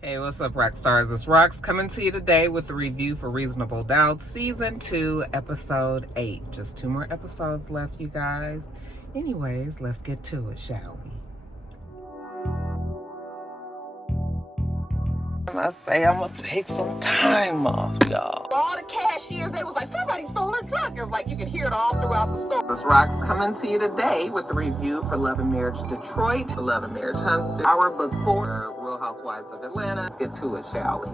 Hey, what's up, Roxstars? It's Rox coming to you today with a review for Reasonable Doubt Season 2, Episode 8. Just 2 more episodes left, you guys. Anyways, let's get to it, shall we? I say I'm gonna take some time off, y'all. All the cashiers, they was like, somebody stole her truck. It was like you could hear it all throughout the store. This Rox coming to you today with a review for Love and Marriage Detroit, Love and Marriage Huntsville, our book 4, Real Housewives of Atlanta. Let's get to it, shall we?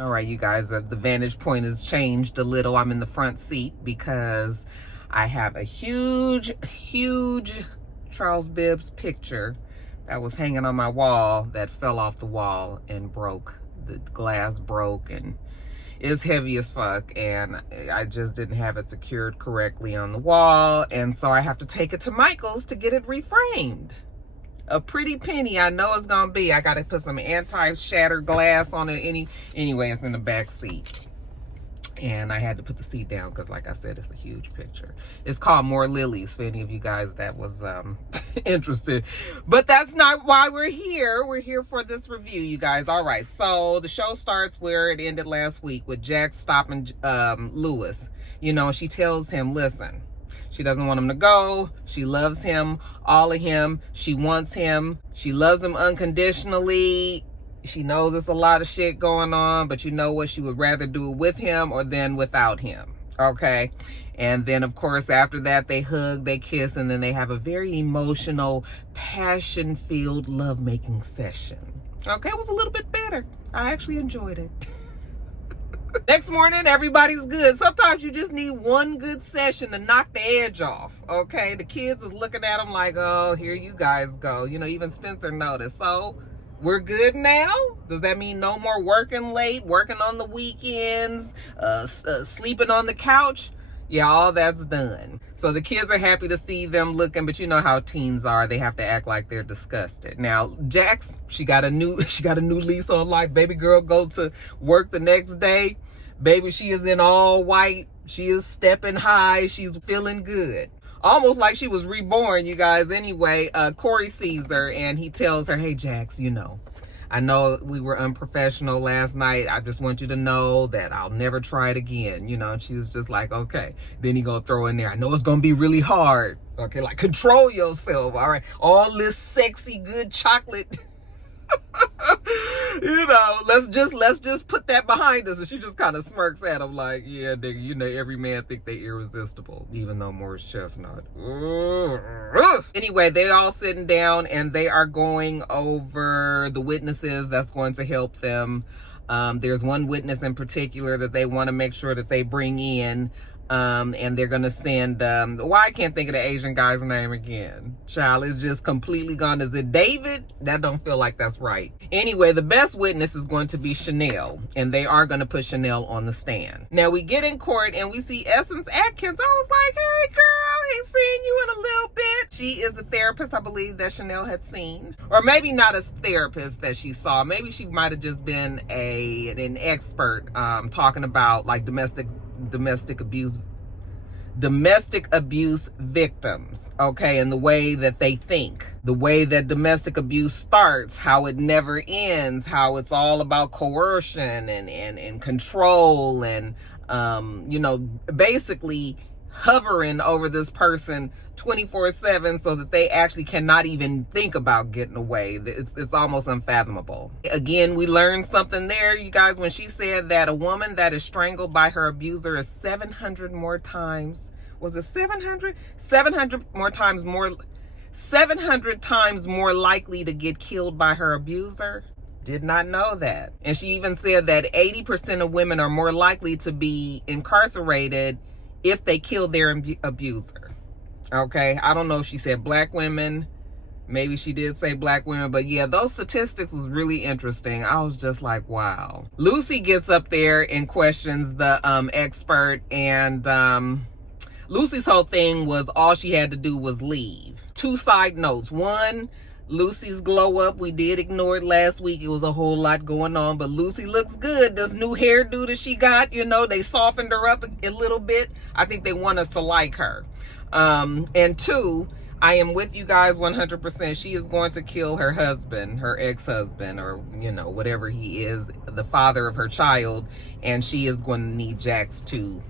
All right, you guys, the vantage point has changed a little. I'm in the front seat because I have a huge Charles Bibbs picture that was hanging on my wall that fell off the wall and broke. The glass broke and is heavy as fuck, and I just didn't have it secured correctly on the wall, and so I have to take it to Michael's to get it reframed. A pretty penny, I know it's gonna be. I gotta put some anti-shatter glass on it. Anyway, it's in the back seat. And I had to put the seat down because, like I said, it's a huge picture. It's called More Lilies, for any of you guys that was interested. But that's not why we're here. We're here for this review, you guys. All right, so the show starts where it ended last week with Jack stopping Lewis. You know, she tells him, listen, she doesn't want him to go. She loves him, all of him. She wants him. She loves him unconditionally. She knows there's a lot of shit going on, but you know what? She would rather do it with him or than without him. Okay? And then, of course, after that, they hug, they kiss, and then they have a very emotional, passion-filled lovemaking session. Okay? It was a little bit better. I actually enjoyed it. Next morning, everybody's good. Sometimes you just need one good session to knock the edge off, okay? The kids is looking at them like, oh, here you guys go. You know, even Spencer noticed. So, we're good now? Does that mean no more working late, working on the weekends, sleeping on the couch? Yeah, all that's done. So the kids are happy to see them looking, but you know how teens are. They have to act like they're disgusted. Now, Jax, she got a new lease on life. Baby girl go to work the next day. Baby, she is in all white. She is stepping high. She's feeling good. Almost like she was reborn, you guys. Anyway, Corey sees her and he tells her, hey, Jax, you know, I know we were unprofessional last night. I just want you to know that I'll never try it again. You know, and she was just like, okay. Then he gonna throw in there, I know it's gonna be really hard. Okay, like control yourself, all right? All this sexy, good chocolate. You know, let's just put that behind us. And she just kind of smirks at him like, yeah, nigga, you know, every man think they irresistible, even though Morris Chestnut. Anyway, they all sitting down and they are going over the witnesses that's going to help them. There's one witness in particular that they want to make sure that they bring in. And they're going to send, why I can't think of the Asian guy's name again. Child, it's just completely gone. Is it David? That don't feel like that's right. Anyway, the best witness is going to be Chanel, and they are going to put Chanel on the stand. Now, we get in court, and we see Essence Atkins. I was like, hey, girl, ain't seen you in a little bit. She is a therapist, I believe, that Chanel had seen. Or maybe not a therapist that she saw. Maybe she might have just been an expert talking about, like, domestic abuse victims, okay, and the way that they think, the way that domestic abuse starts, how it never ends, how it's all about coercion and control and you know, basically hovering over this person 24/7 so that they actually cannot even think about getting away. It's almost unfathomable. Again, we learned something there, you guys, when she said that a woman that is strangled by her abuser is 700 more times. Was it 700? 700 times more likely to get killed by her abuser. Did not know that. And she even said that 80% of women are more likely to be incarcerated if they kill their abuser. Okay, I don't know if she said black women. Maybe she did say black women, but yeah, those statistics was really interesting. I was just like, wow. Lucy gets up there and questions the expert, and Lucy's whole thing was all she had to do was leave. 2 side notes. One, Lucy's glow up. We did ignore it last week. It was a whole lot going on, but Lucy looks good. This new hairdo that she got, you know, they softened her up a little bit. I think they want us to like her. And two, I am with you guys 100%. She is going to kill her husband, her ex-husband, or, you know, whatever he is, the father of her child. And she is going to need Jax to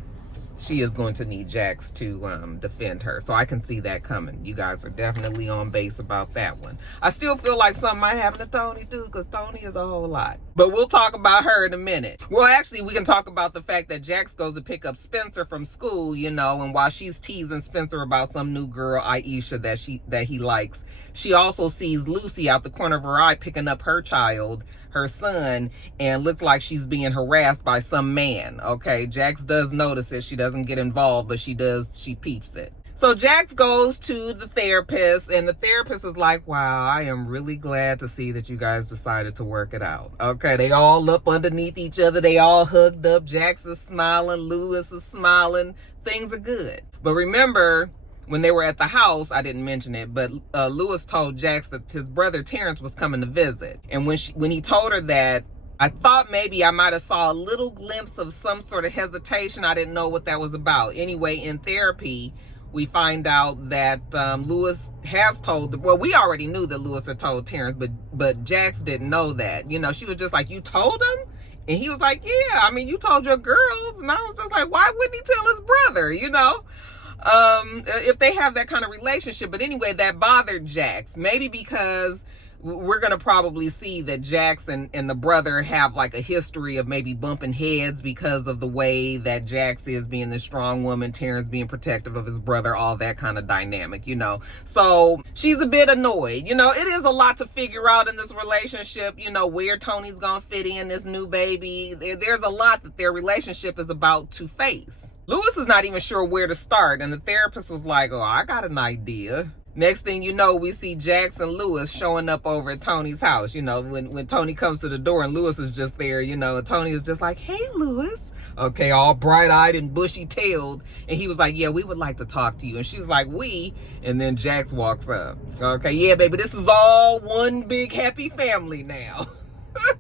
defend her. So I can see that coming. You guys are definitely on base about that one. I still feel like something might happen to Tony too, because Tony is a whole lot. But we'll talk about her in a minute. Well, actually, we can talk about the fact that Jax goes to pick up Spencer from school, you know, and while she's teasing Spencer about some new girl, Aisha, that he likes, she also sees Lucy out the corner of her eye picking up her child, her son, and looks like she's being harassed by some man. Okay, Jax does notice it. She doesn't get involved, but she peeps it. So Jax goes to the therapist, and the therapist is like, wow, I am really glad to see that you guys decided to work it out. Okay, they all up underneath each other. They all hugged up. Jax is smiling. Lewis is smiling. Things are good. But remember, when they were at the house, I didn't mention it, but Lewis told Jax that his brother Terrence was coming to visit. And when he told her that, I thought maybe I might have saw a little glimpse of some sort of hesitation. I didn't know what that was about. Anyway, in therapy, we find out that Lewis has told, well, we already knew that Lewis had told Terrence, but Jax didn't know that. You know, she was just like, you told him? And he was like, yeah, I mean, you told your girls. And I was just like, why wouldn't he tell his brother, you know? If they have that kind of relationship. But anyway, that bothered Jax. Maybe because we're going to probably see that Jax and the brother have like a history of maybe bumping heads because of the way that Jax is being the strong woman, Terrence being protective of his brother, all that kind of dynamic, you know. So she's a bit annoyed. You know, it is a lot to figure out in this relationship, you know, where Tony's going to fit in, this new baby. There's a lot that their relationship is about to face. Lewis is not even sure where to start, and the therapist was like, oh, I got an idea. Next thing you know, we see Jax and Lewis showing up over at Tony's house. You know, when Tony comes to the door and Lewis is just there, you know, and Tony is just like, hey, Lewis. Okay, all bright-eyed and bushy-tailed. And he was like, yeah, we would like to talk to you. And she's like, we? And then Jax walks up. Okay, yeah, baby, this is all one big happy family now.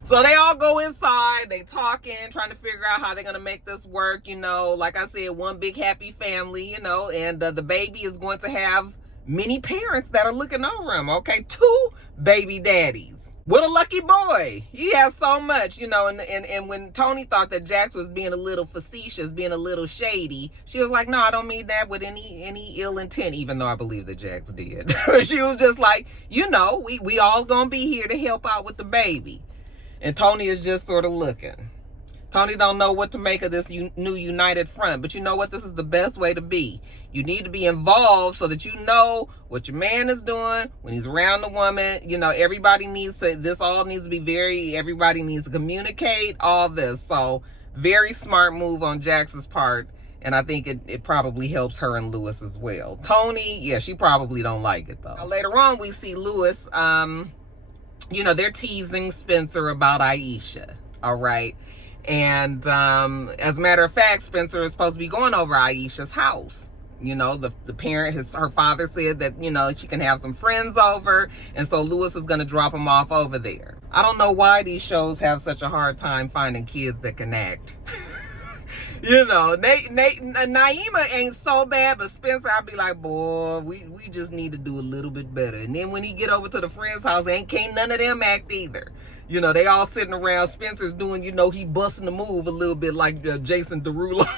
So they all go inside, they talking, trying to figure out how they're going to make this work, you know. Like I said, one big happy family, you know, and the baby is going to have many parents that are looking over him, okay? 2 baby daddies. What a lucky boy. He has so much, you know, and when Tony thought that Jax was being a little facetious, being a little shady, she was like, no, I don't mean that with any ill intent, even though I believe that Jax did. She was just like, you know, we all going to be here to help out with the baby. And Tony is just sort of looking. Tony don't know what to make of this new united front. But you know what? This is the best way to be. You need to be involved so that you know what your man is doing when he's around the woman. You know, everybody needs to, everybody needs to communicate, all this. So, very smart move on Jax's part. And I think it probably helps her and Lewis as well. Tony, yeah, she probably don't like it though. Now, later on, we see Lewis, you know, they're teasing Spencer about Aisha, all right? And as a matter of fact, Spencer is supposed to be going over Aisha's house. You know, the parent, her father said that, you know, she can have some friends over. And so Lewis is going to drop him off over there. I don't know why these shows have such a hard time finding kids that can act. You know, Naima ain't so bad, but Spencer, I'd be like, boy, we just need to do a little bit better. And then when he get over to the friend's house, can't none of them act either. You know, they all sitting around. Spencer's doing, you know, he busting the move a little bit like Jason Derulo.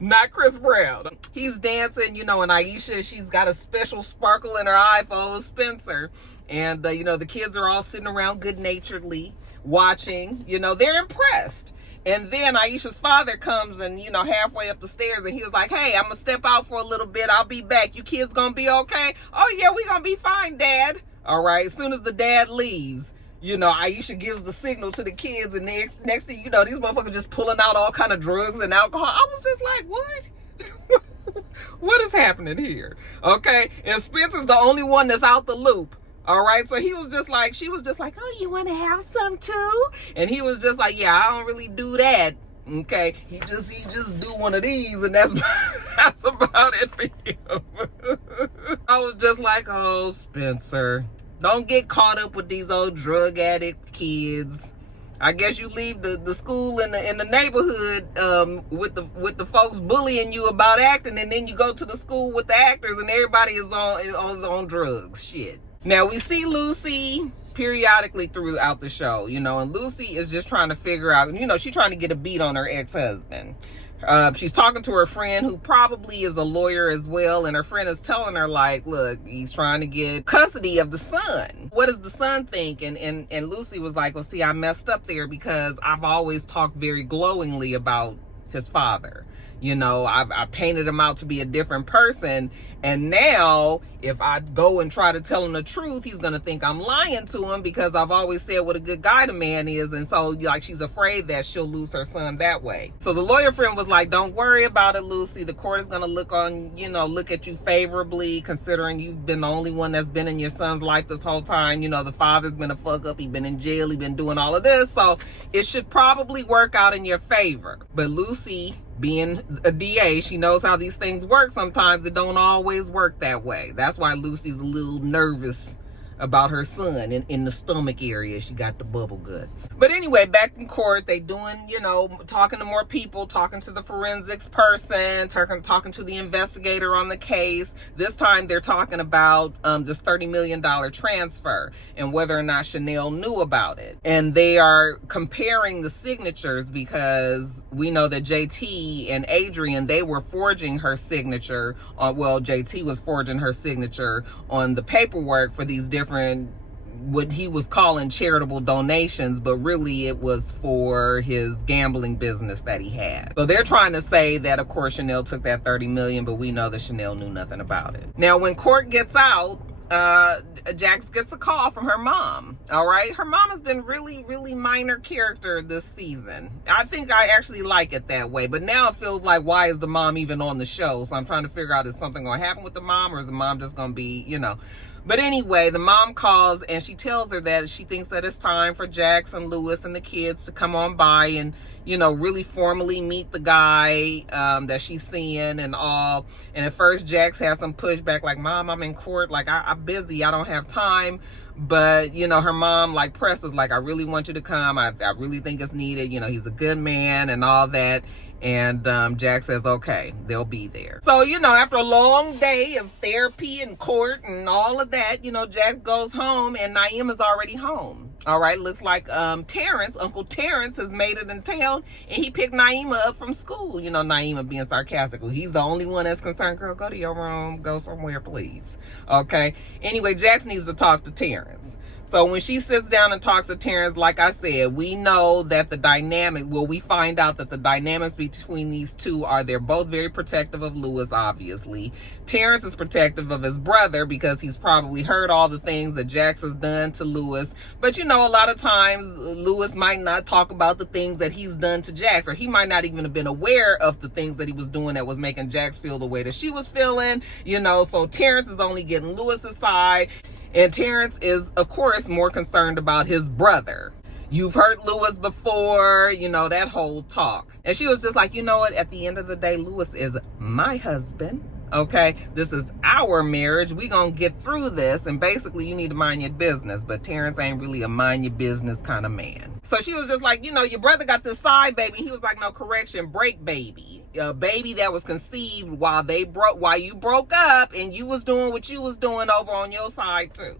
Not Chris Brown. He's dancing, you know, and Aisha, she's got a special sparkle in her eye for old Spencer. And, you know, the kids are all sitting around good-naturedly watching. You know, they're impressed. And then Aisha's father comes and, you know, halfway up the stairs, and he was like, hey, I'm going to step out for a little bit. I'll be back. You kids going to be okay? Oh, yeah, we going to be fine, Dad. All right. As soon as the dad leaves, you know, Aisha gives the signal to the kids, and next thing you know, these motherfuckers just pulling out all kind of drugs and alcohol. I was just like, what? What is happening here? Okay. And Spencer's the only one that's out the loop. All right. So she was just like, oh, you want to have some too? And he was just like, yeah, I don't really do that. Okay, he just do one of these, and that's that's about it for him. I was just like, oh, Spencer, don't get caught up with these old drug addict kids. I guess you leave the school in the neighborhood with the folks bullying you about acting, and then you go to the school with the actors, and everybody is on drugs. Shit. Now we see Lucy periodically throughout the show, and Lucy is just trying to figure out, she's trying to get a beat on her ex-husband. She's talking to her friend who probably is a lawyer as well, and her friend is telling her, like, look, he's trying to get custody of the son. What does the son think? And Lucy was like, well, see, I messed up there because I've always talked very glowingly about his father. I painted him out to be a different person, and now if I go and try to tell him the truth, he's gonna think I'm lying to him because I've always said what a good guy the man is, and so like she's afraid that she'll lose her son that way. So the lawyer friend was like, don't worry about it, Lucy. The court is gonna look at you favorably, considering you've been the only one that's been in your son's life this whole time. The father's been a fuck up, he's been in jail, he's been doing all of this, so it should probably work out in your favor. But Lucy, being a DA, she knows how these things work. Sometimes it don't always work that way. That's why Lucy's a little nervous about her son in the stomach area. She got the bubble guts. But anyway, back in court, they doing, talking to more people, talking to the forensics person, talking to the investigator on the case. This time they're talking about this $30 million transfer and whether or not Chanel knew about it. And they are comparing the signatures because we know that JT and Adrian, they were forging her signature on, JT was forging her signature on the paperwork for these different, what he was calling charitable donations, but really it was for his gambling business that he had. So they're trying to say that, of course, Chanel took that 30 million, but we know that Chanel knew nothing about it. Now, when court gets out, Jax gets a call from her mom. All right, her mom has been really, really minor character this season. I think I actually like it that way, but now it feels like, why is the mom even on the show? So I'm trying to figure out, is something gonna happen with the mom, or is the mom just gonna be, But anyway, the mom calls and she tells her that she thinks that it's time for Jax and Lewis and the kids to come on by and, really formally meet the guy that she's seeing and all. And at first, Jax has some pushback, like, Mom, I'm in court. Like, I'm busy. I don't have time. But, her mom, like, presses, like, I really want you to come. I really think it's needed. He's a good man and all that. And Jack says, okay, they'll be there. So, after a long day of therapy and court and all of that, Jack goes home and Naima's already home. All right, looks like Terrence, Uncle Terrence, has made it in town, and he picked Naima up from school. Naima being sarcastic. He's the only one that's concerned. Girl, go to your room. Go somewhere, please. Okay. Anyway, Jax needs to talk to Terrence. So when she sits down and talks to Terrence, like I said, we know that we find out that the dynamics between these two they're both very protective of Lewis, obviously. Terrence is protective of his brother because he's probably heard all the things that Jax has done to Lewis. But, a lot of times Lewis might not talk about the things that he's done to Jax, or he might not even have been aware of the things that he was doing that was making Jax feel the way that she was feeling, so Terrence is only getting Lewis's side. And Terrence is, of course, more concerned about his brother. You've hurt Lewis before, that whole talk. And she was just like, you know what? At the end of the day, Lewis is my husband. Okay, this is our marriage. We gonna get through this, and basically you need to mind your business. But Terrence ain't really a mind your business kind of man. So she was just like, your brother got this side baby. He was like, no, correction, break baby. A baby that was conceived while you broke up, and you was doing what you was doing over on your side too.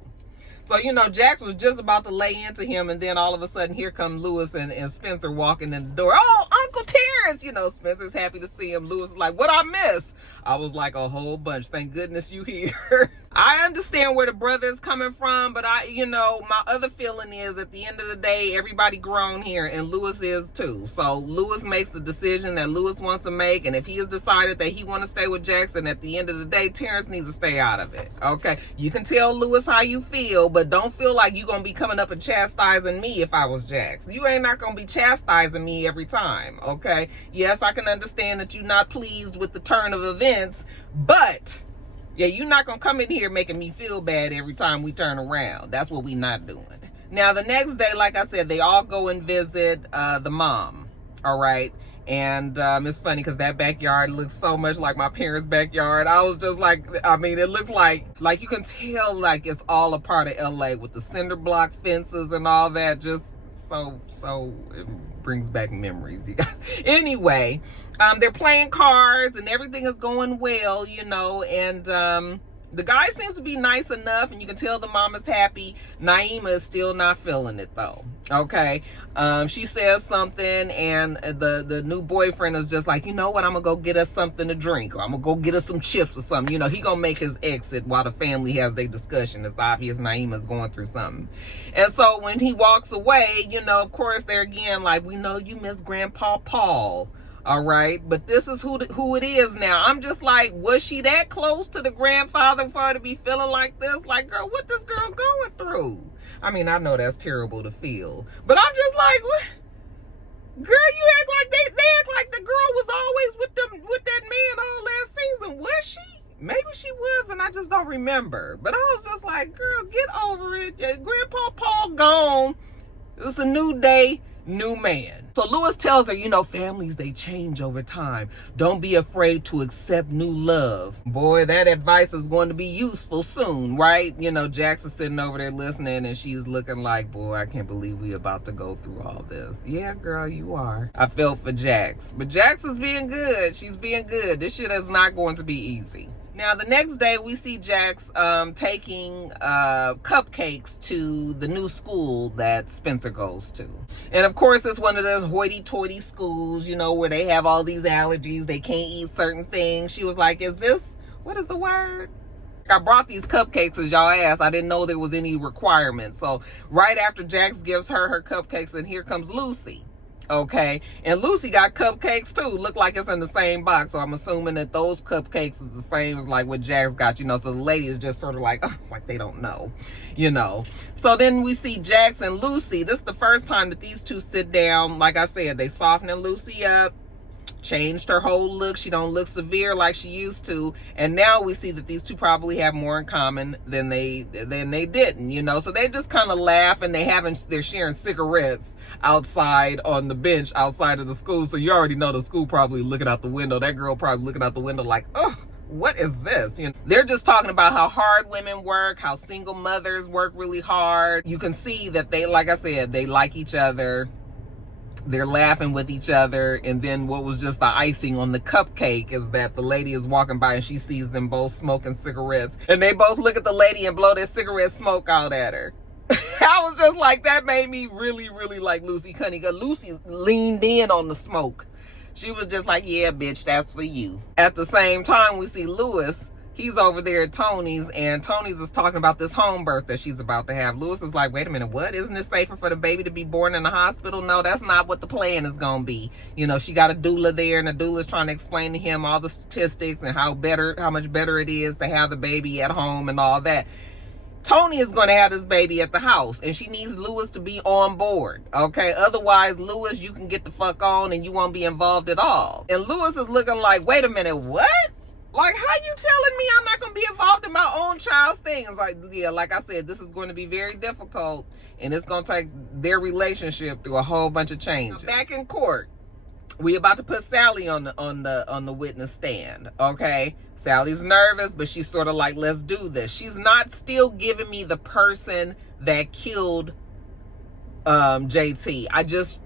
So, Jax was just about to lay into him, and then all of a sudden, here come Lewis and Spencer walking in the door. Oh, Uncle Terrence! Spencer's happy to see him. Lewis is like, what I miss? I was like, a whole bunch. Thank goodness you here. I understand where the brother is coming from, but my other feeling is, at the end of the day, everybody grown here, and Lewis is too. So Lewis makes the decision that Lewis wants to make, and if he has decided that he wants to stay with Jackson, at the end of the day, Terrence needs to stay out of it. Okay, you can tell Lewis how you feel, but don't feel like you're gonna be coming up and chastising me if I was Jax. You ain't not gonna be chastising me every time. Okay, yes, I can understand that you're not pleased with the turn of events, but yeah, you're not going to come in here making me feel bad every time we turn around. That's what we not doing. Now, the next day, like I said, they all go and visit the mom. All right. And it's funny because that backyard looks so much like my parents' backyard. I was just like, I mean, it looks like you can tell like it's all a part of LA with the cinder block fences and all that. Just so it brings back memories, you guys. Anyway, they're playing cards and everything is going well, you know, and the guy seems to be nice enough, and you can tell the mama's happy. Naima is still not feeling it, though. Okay? She says something, and the new boyfriend is just like, you know what? I'm going to go get us something to drink, or I'm going to go get us some chips or something. You know, he going to make his exit while the family has their discussion. It's obvious Naima's going through something. And so when he walks away, you know, of course, they're again like, we know you miss Grandpa Paul. All right, but this is who it is now. I'm just like, was she that close to the grandfather for her to be feeling like this? Like, girl, what this girl going through? I mean, I know that's terrible to feel, but I'm just like, what? Girl, you act like they act like the girl was always with that man all last season. Was she? Maybe she was, and I just don't remember. But I was just like, girl, get over it. Grandpa Paul gone. It's a new day, new man. So Lewis tells her, you know, families, they change over time. Don't be afraid to accept new love. Boy, that advice is going to be useful soon, right? You know, Jax is sitting over there listening, and she's looking like, boy, I can't believe we about to go through all this. Yeah, girl, you are. I felt for Jax. But Jax is being good. She's being good. This shit is not going to be easy. Now, the next day, we see Jax taking cupcakes to the new school that Spencer goes to. And, of course, it's one of those hoity-toity schools, you know, where they have all these allergies. They can't eat certain things. She was like, what is the word? I brought these cupcakes, as y'all asked. I didn't know there was any requirement. So, right after Jax gives her cupcakes, and here comes Lucy. Okay, and Lucy got cupcakes too. Look like it's in the same box, so I'm assuming that those cupcakes is the same as like what Jax got, you know. So the lady is just sort of like, oh, like they don't know, you know. So then we see Jax and Lucy. This is the first time that these two sit down. Like I said, they softening Lucy up, changed her whole look. She don't look severe like she used to, and now we see that these two probably have more in common than they didn't, you know. So they just kind of laugh, and they're sharing cigarettes outside on the bench outside of the school. So you already know the school probably looking out the window. That girl probably looking out the window like, oh, what is this? You know, they're just talking about how hard women work, how single mothers work really hard. You can see that they, like I said, they like each other. They're laughing with each other. And then what was just the icing on the cupcake is that the lady is walking by and she sees them both smoking cigarettes, and they both look at the lady and blow their cigarette smoke out at her. I was just like, that made me really, really like Lucy Cunny, because Lucy leaned in on the smoke. She was just like, yeah, bitch, that's for you. At the same time, we see Lewis. He's over there at Tony's, and Tony's is talking about this home birth that she's about to have. Lewis is like, wait a minute, what? Isn't it safer for the baby to be born in the hospital? No, that's not what the plan is going to be. You know, she got a doula there, and the doula's trying to explain to him all the statistics and how much better it is to have the baby at home and all that. Tony is going to have this baby at the house, and she needs Lewis to be on board, okay? Otherwise, Lewis, you can get the fuck on and you won't be involved at all. And Lewis is looking like, wait a minute, what? Like, how you telling me I'm not going to be involved in my own child's thing? It's like, yeah, like I said, this is going to be very difficult, and it's going to take their relationship through a whole bunch of changes. Now, back in court, we about to put Sally on the witness stand, okay? Sally's nervous, but she's sort of like, let's do this. She's not still giving me the person that killed JT.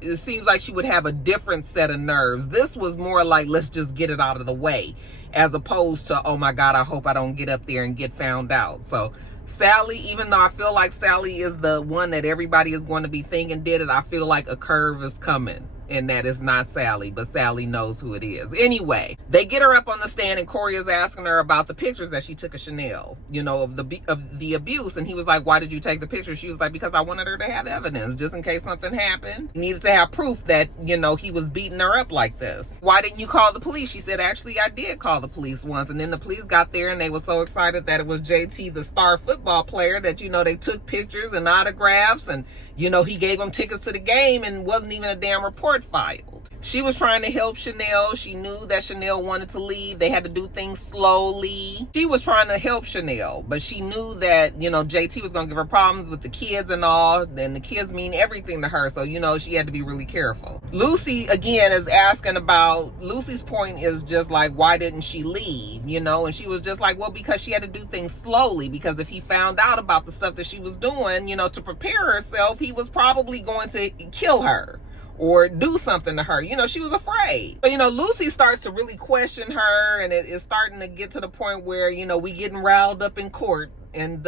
It seems like she would have a different set of nerves. This was more like, let's just get it out of the way, as opposed to, oh my God, I hope I don't get up there and get found out. So Sally, even though I feel like Sally is the one that everybody is going to be thinking did it, I feel like a curve is coming, and that is not Sally, but Sally knows who it is. Anyway, they get her up on the stand, and Corey is asking her about the pictures that she took of Chanel, you know, of the abuse. And he was like, why did you take the picture? She was like, because I wanted her to have evidence, just in case something happened. Needed to have proof that, you know, he was beating her up like this. Why didn't you call the police? She said, actually, I did call the police once. And then the police got there, and they were so excited that it was JT, the star football player, that, you know, they took pictures and autographs, and, You know, he gave them tickets to the game and wasn't even a damn report filed. She was trying to help Chanel. She knew that Chanel wanted to leave. They had to do things slowly. She was trying to help Chanel, but she knew that, you know, JT was going to give her problems with the kids and all. Then the kids mean everything to her. So, you know, she had to be really careful. Lucy, again, is asking about, Lucy's point is just like, why didn't she leave? You know, and she was just like, well, because she had to do things slowly. Because if he found out about the stuff that she was doing, you know, to prepare herself, he was probably going to kill her or do something to her. You know, she was afraid. But, you know, Lucy starts to really question her, and it's starting to get to the point where, you know, we getting riled up in court. And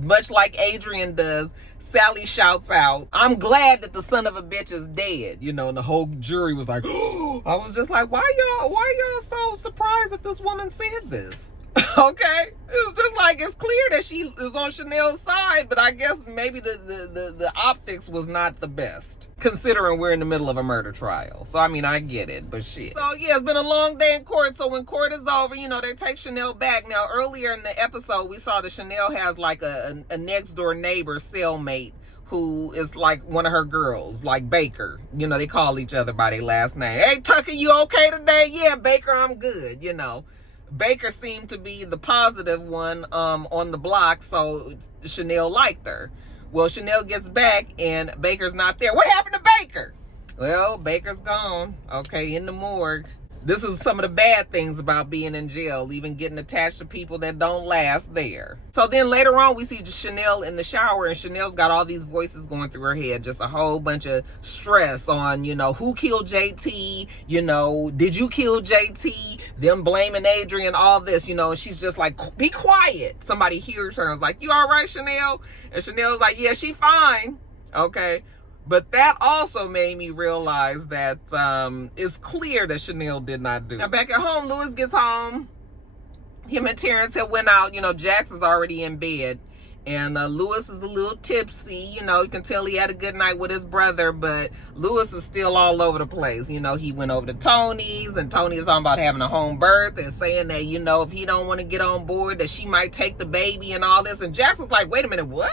much like Adrian does, Sally shouts out, I'm glad that the son of a bitch is dead. You know, and the whole jury was like, oh, I was just like, why y'all so surprised that this woman said this? Okay, it was just like, it's clear that she is on Chanel's side, but I guess maybe the optics was not the best, considering we're in the middle of a murder trial. So I mean, I get it, but shit. So yeah, it's been a long day in court. So when court is over, you know, they take Chanel back. Now earlier in the episode, we saw that Chanel has like a next door neighbor cellmate who is like one of her girls, like Baker. You know, they call each other by their last name. Hey Tucker, you okay today? Yeah, Baker, I'm good. You know, Baker seemed to be the positive one on the block, so Chanel liked her. Well, Chanel gets back and Baker's not there. What happened to Baker? Well, Baker's gone. Okay, in the morgue. This is some of the bad things about being in jail, even getting attached to people that don't last there. So then later on, we see Chanel in the shower, and Chanel's got all these voices going through her head, just a whole bunch of stress on, you know, who killed JT, you know, did you kill JT, them blaming Adrian, all this, you know, and she's just like, be quiet. Somebody hears her and is like, you all right, Chanel? And Chanel's like, yeah, she fine. Okay. But that also made me realize that it's clear that Chanel did not do it. Now back at home, Louis gets home. Him and Terrence had went out. You know, Jax is already in bed. And Louis is a little tipsy. You know, you can tell he had a good night with his brother. But Louis is still all over the place. You know, he went over to Tony's. And Tony is talking about having a home birth. And saying that, you know, if he don't want to get on board, that she might take the baby and all this. And Jax was like, wait a minute, what?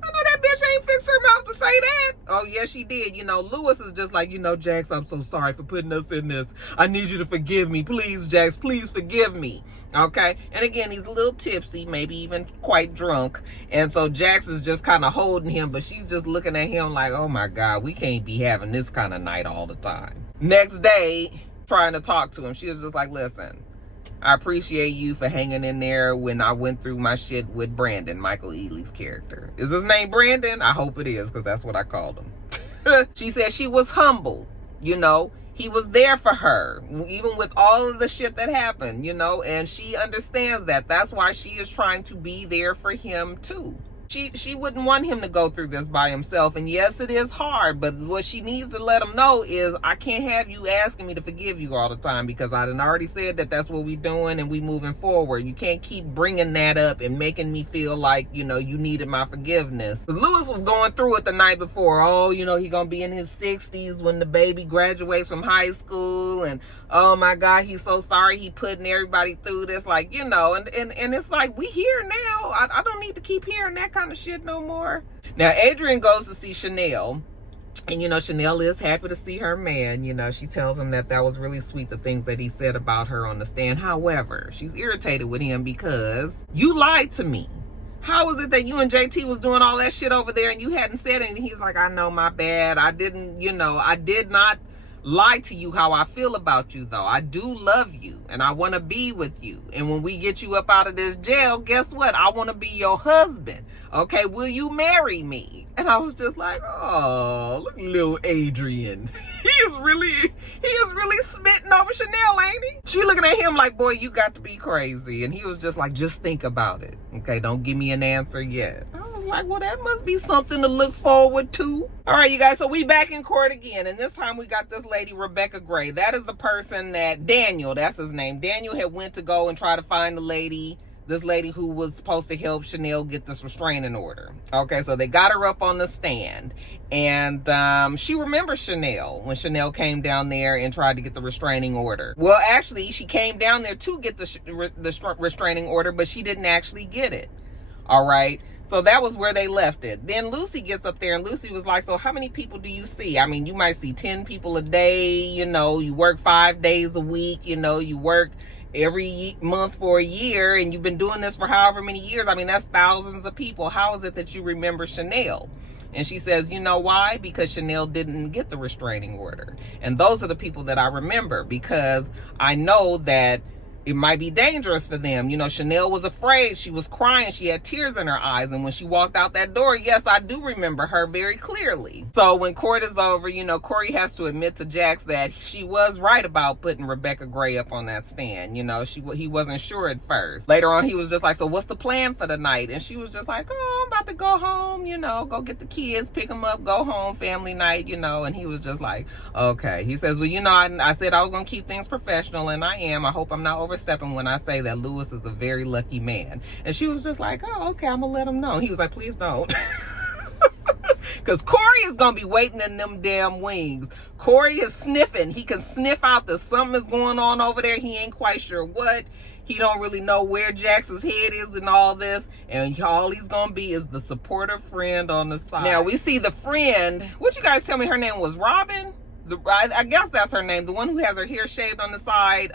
I know that bitch ain't fixed her mouth to say that. Oh, yeah, she did. You know, Louis is just like, you know, Jax, I'm so sorry for putting us in this. I need you to forgive me. Please, Jax, please forgive me. Okay? And again, he's a little tipsy, maybe even quite drunk. And so Jax is just kind of holding him, but she's just looking at him like, oh, my God, we can't be having this kind of night all the time. Next day, trying to talk to him, she was just like, listen, I appreciate you for hanging in there when I went through my shit with Brandon, Michael Ealy's character. Is his name Brandon? I hope it is, because that's what I called him. She said she was humble, you know. He was there for her, even with all of the shit that happened, you know, and she understands that. That's why she is trying to be there for him, too. She wouldn't want him to go through this by himself. And yes, it is hard, but what she needs to let him know is I can't have you asking me to forgive you all the time, because I done already said that that's what we doing and we moving forward. You can't keep bringing that up and making me feel like, you know, you needed my forgiveness. Lewis was going through it the night before. Oh, you know, he gonna be in his 60s when the baby graduates from high school, and oh my God, he's so sorry he putting everybody through this, like, you know, and it's like, we here now. I don't need to keep hearing that kind of shit no more. Now Adrian goes to see Chanel, and you know, Chanel is happy to see her man. You know, she tells him that was really sweet, the things that he said about her on the stand. However, she's irritated with him because you lied to me. How is it that you and JT was doing all that shit over there and you hadn't said anything? He's like, I know, my bad. I didn't, you know, I did not lie to you how I feel about you, though. I do love you and I want to be with you. And when we get you up out of this jail, guess what? I want to be your husband. Okay, will you marry me? And I was just like, oh, look at little Adrian. He is really smitten over Chanel, ain't he? She looking at him like, boy, you got to be crazy. And he was just like, just think about it. Okay, don't give me an answer yet. I was like, well, that must be something to look forward to. All right, you guys, so we back in court again. And this time we got this lady, Rebecca Gray. That is the person that Daniel, that's his name. Daniel had went to go and try to find the lady, this lady who was supposed to help Chanel get this restraining order. Okay, so they got her up on the stand. And she remembers Chanel when Chanel came down there and tried to get the restraining order. Well, actually, she came down there to get the restraining order, but she didn't actually get it. All right. So that was where they left it. Then Lucy gets up there and Lucy was like, so how many people do you see? I mean, you might see 10 people a day, you know, you work 5 days a week, you know, you work every month for a year and you've been doing this for however many years. I mean, that's thousands of people. How is it that you remember Chanel? And she says, you know why? Because Chanel didn't get the restraining order. And those are the people that I remember because I know that it might be dangerous for them. You know, Chanel was afraid. She was crying. She had tears in her eyes. And when she walked out that door, yes, I do remember her very clearly. So when court is over, you know, Corey has to admit to Jax that she was right about putting Rebecca Gray up on that stand. You know, he wasn't sure at first. Later on, he was just like, so what's the plan for the night? And she was just like, oh, I'm about to go home, you know, go get the kids, pick them up, go home, family night, you know. And he was just like, okay. He says, well, you know, I said I was going to keep things professional, and I am. I hope I'm not overstepping when I say that Lewis is a very lucky man. And she was just like, oh, okay, I'm gonna let him know. He was like, please don't. Because Corey is gonna be waiting in them damn wings. Corey is sniffing. He can sniff out that something is going on over there. He ain't quite sure what. He don't really know where Jax's head is in all this. And all he's gonna be is the supportive friend on the side. Now we see the friend. What you guys tell me her name was? Robin? I guess that's her name, the one who has her hair shaved on the side,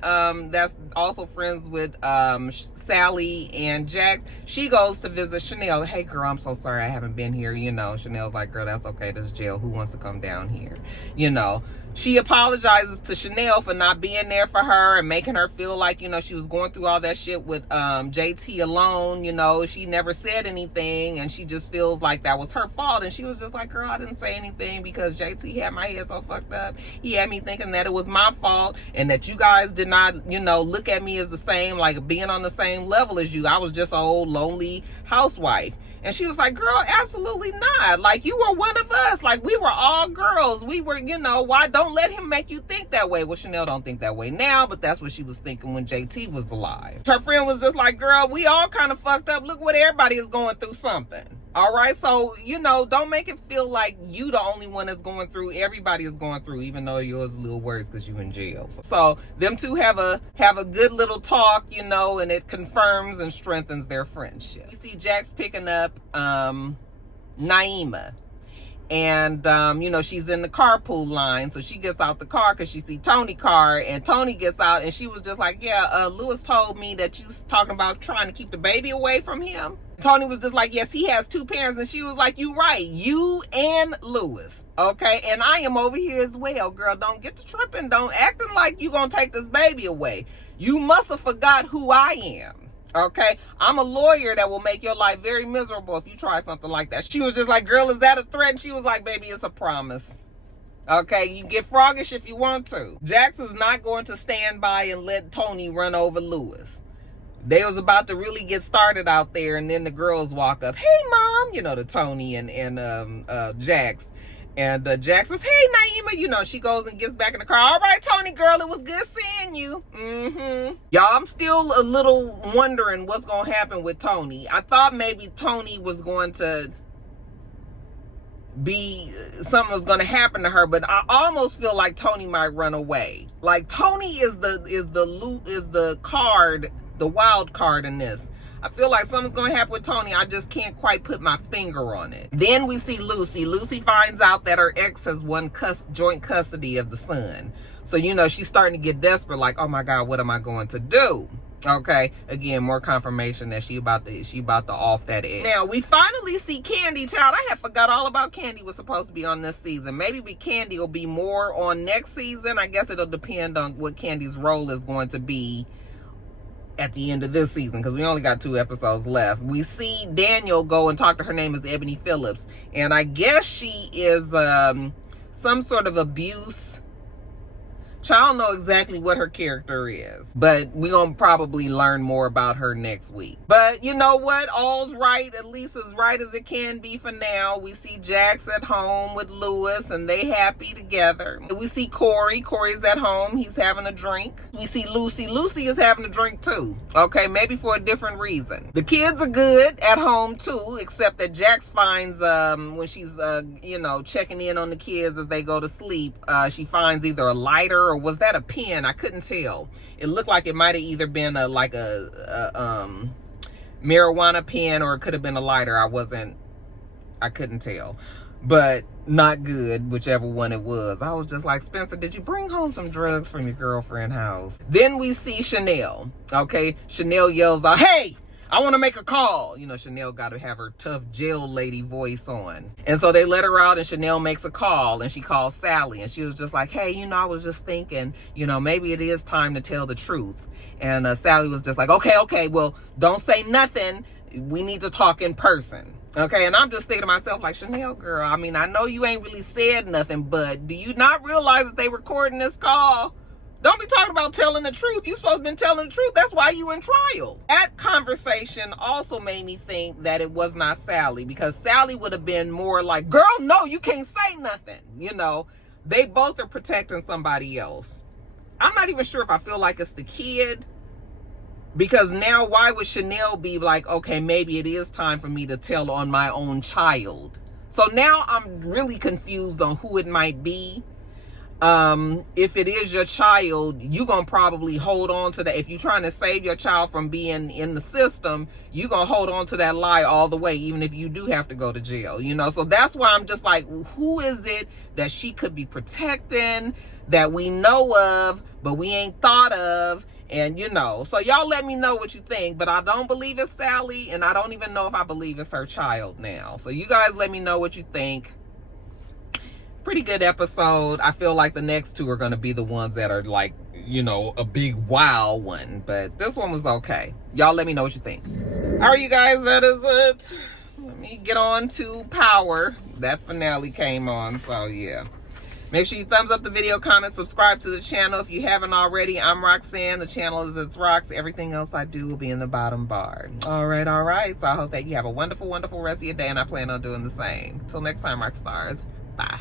that's also friends with Sally and Jax. She goes to visit Chanel. Hey girl, I'm so sorry I haven't been here. You know, Chanel's like, girl, that's okay, this is jail, who wants to come down here? You know, she apologizes to Chanel for not being there for her and making her feel like, you know, she was going through all that shit with JT alone. You know, she never said anything and she just feels like that was her fault. And she was just like, girl, I didn't say anything because JT had my head so fucked up. He had me thinking that it was my fault and that you guys did not, you know, look at me as the same, like being on the same level as you. I was just an old lonely housewife. And she was like, girl, absolutely not. Like, you were one of us. Like, we were all girls. We were, you know, why don't let him make you think that way? Well, Chanel don't think that way now, but that's what she was thinking when JT was alive. Her friend was just like, girl, we all kind of fucked up. Look what everybody is going through something. All right, so, you know, don't make it feel like you the only one that's going through. Everybody is going through, even though yours is a little worse because you in jail. So them two have a good little talk, you know, and it confirms and strengthens their friendship. You see Jax picking up Naima. And, you know, she's in the carpool line. So she gets out the car because she sees Tony's car. And Tony gets out and she was just like, yeah, Lewis told me that you was talking about trying to keep the baby away from him. Tony was just like, yes, he has 2 parents. And she was like, you right. You and Lewis. Okay. And I am over here as well, girl. Don't get to tripping. Don't acting like you gonna take this baby away. You must have forgot who I am. Okay, I'm a lawyer that will make your life very miserable if you try something like that. She was just like, girl, is that a threat? And she was like, baby, it's a promise. Okay, you can get froggish if you want to. Jax is not going to stand by and let Tony run over Lewis. They was about to really get started out there, and then the girls walk up. Hey, mom, you know, to Tony and Jax. And Jax says, hey, Naima, you know, she goes and gets back in the car. All right, Tony, girl, it was good seeing you. Y'all, I'm still a little wondering what's going to happen with Tony. I thought maybe Tony was going to be, something was going to happen to her, but I almost feel like Tony might run away. Like, Tony is the card, the wild card in this. I feel like something's going to happen with Tony. I just can't quite put my finger on it. Then we see Lucy. Lucy finds out that her ex has won joint custody of the son. So, you know, she's starting to get desperate. Like, oh my God, what am I going to do? Okay. Again, more confirmation that she about to off that egg. Now, we finally see Candy. Child, I had forgot all about Candy was supposed to be on this season. Maybe Candy will be more on next season. I guess it'll depend on what Candy's role is going to be at the end of this season, because we only got 2 episodes left. We see Daniel go and talk to, her name is Ebony Phillips, and I guess she is some sort of abuse. I don't know exactly what her character is, but we're gonna probably learn more about her next week. But you know what? All's right, at least as right as it can be for now. We see Jax at home with Lewis, and they happy together. We see Corey. Corey's at home. He's having a drink. We see Lucy. Lucy is having a drink too. Okay, maybe for a different reason. The kids are good at home too, except that Jax finds, when she's, you know, checking in on the kids as they go to sleep, she finds either a lighter or was that a pen? I couldn't tell. It looked like it might have either been marijuana pen, or it could have been a lighter. I couldn't tell. But not good, whichever one it was. I was just like, Spencer, did you bring home some drugs from your girlfriend's house? Then we see Chanel. Okay, Chanel yells out, hey, I want to make a call. You know, Chanel got to have her tough jail lady voice on. And so they let her out, and Chanel makes a call, and she calls Sally, and she was just like, hey, you know, I was just thinking, you know, maybe it is time to tell the truth. And Sally was just like, okay, well, don't say nothing. We need to talk in person. Okay, and I'm just thinking to myself, like, Chanel, girl, I mean, I know you ain't really said nothing, but do you not realize that they recording this call? Don't be talking about telling the truth. You supposed to been telling the truth. That's why you in trial. That conversation also made me think that it was not Sally, because Sally would have been more like, girl, no, you can't say nothing. You know, they both are protecting somebody else. I'm not even sure if I feel like it's the kid. Because now, why would Chanel be like, okay, maybe it is time for me to tell on my own child? So now I'm really confused on who it might be. If it is your child, you're going to probably hold on to that. If you're trying to save your child from being in the system, you're going to hold on to that lie all the way, even if you do have to go to jail, you know? So that's why I'm just like, who is it that she could be protecting that we know of, but we ain't thought of? And, you know, so y'all let me know what you think, but I don't believe it's Sally, and I don't even know if I believe it's her child now. So you guys let me know what you think. Pretty good episode. I feel like the next two are going to be the ones that are like, you know, a big wow one, but this one was okay. Y'all let me know what you think. All right, you guys, that is it. Let me get on to Power. That finale came on, so yeah. Make sure you thumbs up the video, comment, subscribe to the channel if you haven't already. I'm Roxanne. The channel is It's Rox. Everything else I do will be in the bottom bar. All right. So I hope that you have a wonderful, wonderful rest of your day, and I plan on doing the same. Till next time, Roxstars. Bye.